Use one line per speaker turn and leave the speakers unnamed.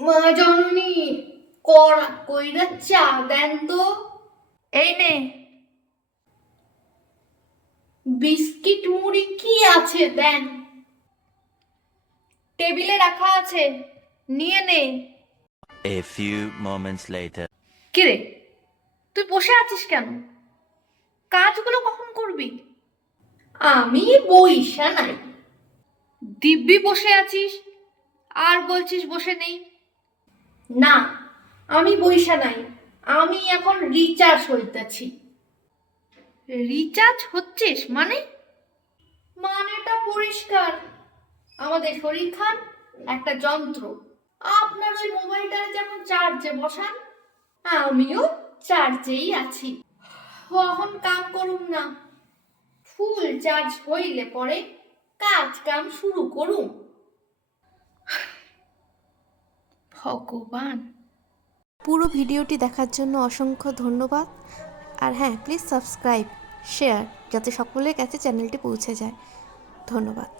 মা জননী কড়া কইরা চা দেন তো।
এই নে।
বিস্কিট মুড়ি কি আছে দেন।
টেবিলে রাখা আছে নিয়ে নে।
A few moments later.
কিরে তুই বসে আছিস কেন? কাজগুলো কখন করবি?
আমি বইসা নাই।
দিব্যি বসে আছিস? আর বলছিস বসে নেই?
না আমি বইসা নাই আমি এখন রিচার্জ হইতাছি।
রিচার্জ হচ্ছিস মানে?
মানেটা পরিষ্কার। আমাদের শরীর খান একটা যন্ত্র। আপনার ওই মোবাইলটা যেমন চার্জে বসান আমিও চার্জেই আছি। এখন কাম করুন না। ফুল চার্জ হইলে পরে কাজ কাম শুরু করুন
ভগবান।
পুরো ভিডিওটি দেখার জন্য অসংখ্য ধন্যবাদ। আর হ্যাঁ প্লিজ সাবস্ক্রাইব শেয়ার যাতে সকলের কাছে চ্যানেলটি পৌঁছে যায়। ধন্যবাদ।